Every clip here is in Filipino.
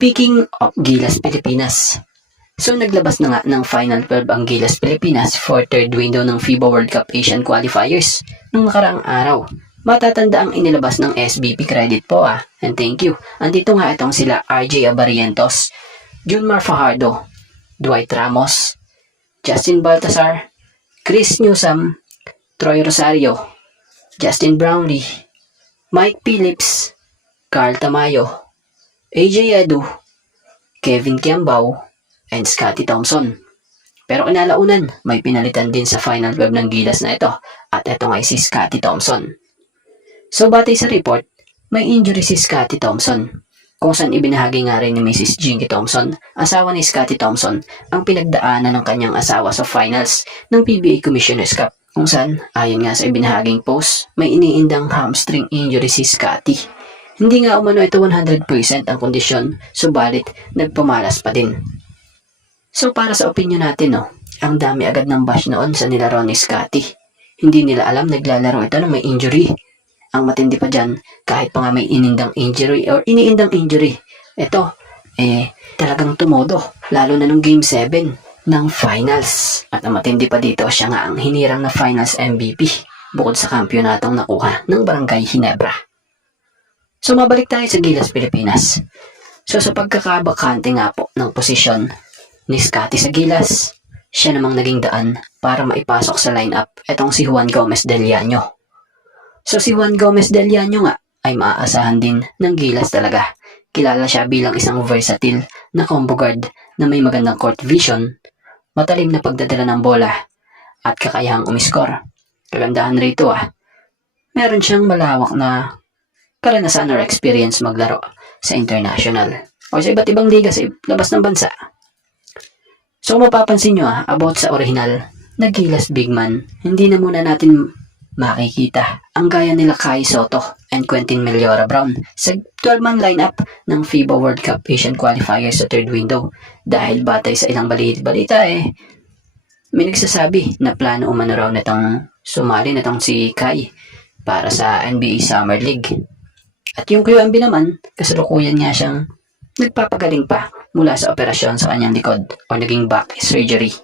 Speaking of Gilas Pilipinas, so naglabas na nga ng Final 12 ang Gilas Pilipinas for third window ng FIBA World Cup Asian Qualifiers nung nakaraang araw. Matatanda ang inilabas ng SBP credit po and thank you. Andito nga itong sila RJ Abarientos, Junmar Fajardo, Dwight Ramos, Justin Baltasar, Chris Newsome, Troy Rosario, Justin Brownlee, Mike Phillips, Carl Tamayo, AJ Edu, Kevin Kiambao, and Scotty Thompson. Pero inalaunan, may pinalitan din sa Final 12 ng Gilas na ito at ito nga si Scotty Thompson. So batay sa report, may injury si Scotty Thompson kung saan ibinahagi nga rin ni Mrs. Jinky Thompson, asawa ni Scotty Thompson, ang pinagdaanan ng kanyang asawa sa finals ng PBA Commissioner's Cup kung saan, ayon nga sa ibinahaging post, may iniindang hamstring injury si Scotty. Hindi nga umano ito 100% ang kondisyon, subalit nagpamalas pa din. So para sa opinion natin, ang dami agad ng bash noon sa nilaro ni Scotty. Hindi nila alam naglalaro ito na may injury. Ang matindi pa dyan, kahit pa nga may iniindang injury, ito, talagang tumodo, lalo na nung Game 7 ng finals. At ang matindi pa dito, siya nga ang hinirang na finals MVP, bukod sa kampyonatong nakuha ng Barangay Ginebra. So mabalik tayo sa Gilas Pilipinas. So sa pagkakabakante nga po ng posisyon ni Scotty sa Gilas, siya namang naging daan para maipasok sa lineup etong si Juan Gomez Del Llano. So si Juan Gomez Del Llano nga ay maaasahan din ng Gilas talaga. Kilala siya bilang isang versatile na combo guard na may magandang court vision, matalim na pagdadala ng bola, at kakayahang umiskor. Kagandahan rito meron siyang malawak na karanasan or experience maglaro sa international o sa iba't ibang liga sa labas ng bansa. So mapapansin nyo about sa original na Gilas big man, hindi na muna natin makikita ang gaya nila Kai Soto and Quentin Meliora Brown sa 12-man lineup ng FIBA World Cup Asian Qualifiers sa third window dahil batay sa ilang balita may nagsasabi na plano umano raw nitong sumali nitong si Kai para sa NBA Summer League. At yung QMB naman, kasalukuyan nga siyang nagpapagaling pa mula sa operasyon sa kanyang likod o naging back surgery.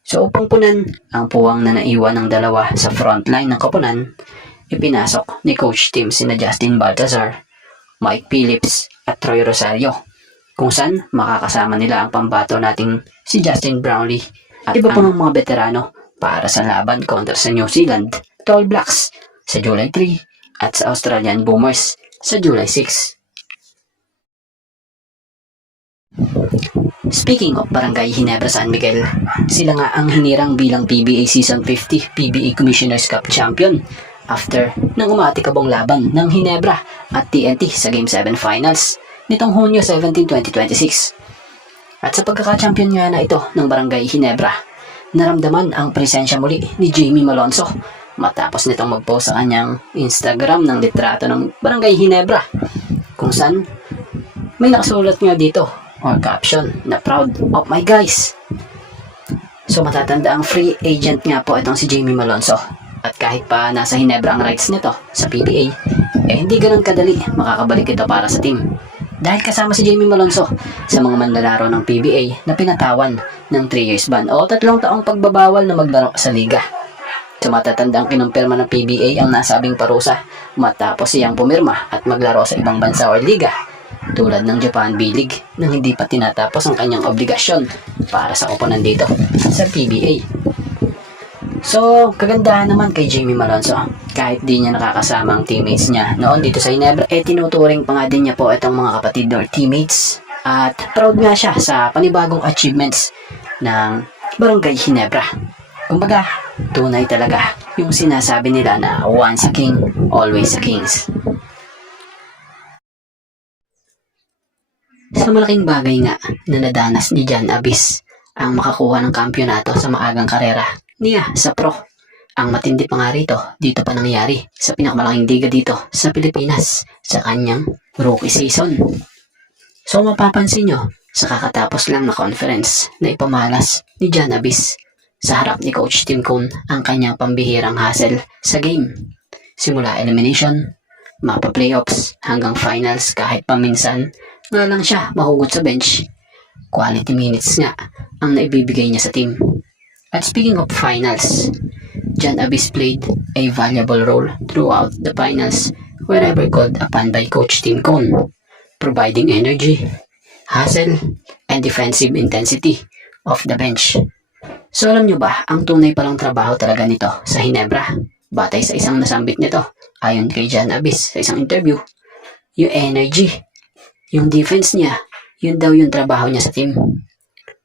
So upang punan ang puwang na naiwan ng dalawa sa frontline ng koponan, ipinasok ni Coach Tim sina Justin Baltasar, Mike Phillips at Troy Rosario, kung saan makakasama nila ang pambato nating si Justin Brownlee at iba pang mga veterano para sa laban kontra sa New Zealand All Blacks sa July 3 at sa Australian Boomers sa July 6. Speaking of Barangay Ginebra San Miguel, sila nga ang hinirang bilang PBA Season 50 PBA Commissioner's Cup Champion after ng umatikabong laban ng Ginebra at TNT sa Game 7 Finals nitong Hunyo 17, 2026. At sa pagkaka-champion nga na ito ng Barangay Ginebra, naramdaman ang presensya muli ni Jamie Malonzo matapos nitong mag-post sa kanyang Instagram ng litrato ng Barangay Ginebra kung saan may nakasulat nga dito or caption na proud of my guys. So matatanda ang free agent nga po itong si Jamie Malonzo at kahit pa nasa Ginebra ang rights nito sa PBA, hindi ganun kadali makakabalik ito para sa team dahil kasama si Jamie Malonzo sa mga manlalaro ng PBA na pinatawan ng 3 years ban o 3 taong pagbabawal na maglaro sa liga. So matatanda ang kinumpirma ng PBA ang nasabing parusa matapos siyang pumirma at maglaro sa ibang bansa o liga tulad ng Japan B-League nang hindi pa tinatapos ang kanyang obligasyon para sa koponan dito sa PBA. So, kagandahan naman kay Jamie Malonzo, kahit di niya nakakasama ang teammates niya noon dito sa Ginebra, tinuturing pa nga din niya po itong mga kapatid or teammates at proud nga siya sa panibagong achievements ng Barangay Ginebra. Kumbaga, tunay talaga yung sinasabi nila na once a king, always a kings. Sa malaking bagay nga na nadanas ni John Abyss ang makakuha ng kampyonato sa maagang karera niya sa pro. Ang matindi pa nga rito, dito pa nangyari sa pinakamalaking liga dito sa Pilipinas sa kanyang rookie season. So mapapansin nyo, sa kakatapos lang na conference na ipamalas ni John Abyss sa harap ni Coach Tim Cone ang kanyang pambihirang hustle sa game. Simula elimination, mapa playoffs hanggang finals kahit paminsan nga lang siya mahugot sa bench. Quality minutes nga ang naibibigay niya sa team. At speaking of finals, Jan Abis played a valuable role throughout the finals wherever called upon by Coach Tim Cone, providing energy, hustle, and defensive intensity off the bench. So alam nyo ba, ang tunay palang trabaho talaga nito sa Hinebra, batay sa isang nasambit nito, ayon kay Jan Abis sa isang interview, yung energy, yung defense niya, yun daw yung trabaho niya sa team.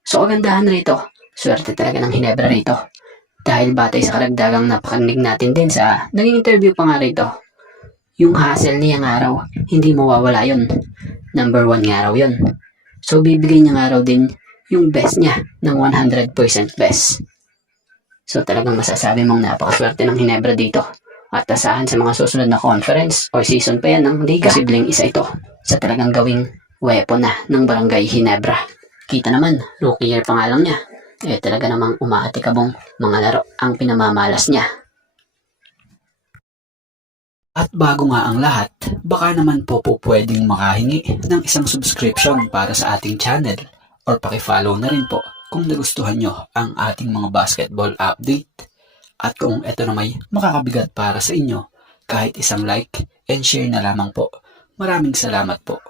So kagandahan rito, swerte talaga ng Hinebra rito. Dahil batay sa karagdagang napakarinig natin din sa naging interview pa nga rito, yung hustle niya nga raw, hindi mawawala yun. Number 1 nga raw yun. So bibigay niya nga raw din yung best niya ng 100% best. So talagang masasabi mong napakaswerte ng Hinebra dito. At asahan sa mga susunod na conference o season pa yan ng liga. Posibleng isa ito sa talagang gawing weapon na ng Barangay Hinebra. Kita naman, rookie year pa nga lang niya. Talaga namang umaatikabong mga laro ang pinamamalas niya. At bago nga ang lahat, baka naman po pwedeng makahingi ng isang subscription para sa ating channel or pakifollow na rin po kung nagustuhan nyo ang ating mga basketball update. At kung ito na may makakabigat para sa inyo, kahit isang like and share na lamang po. Maraming salamat po.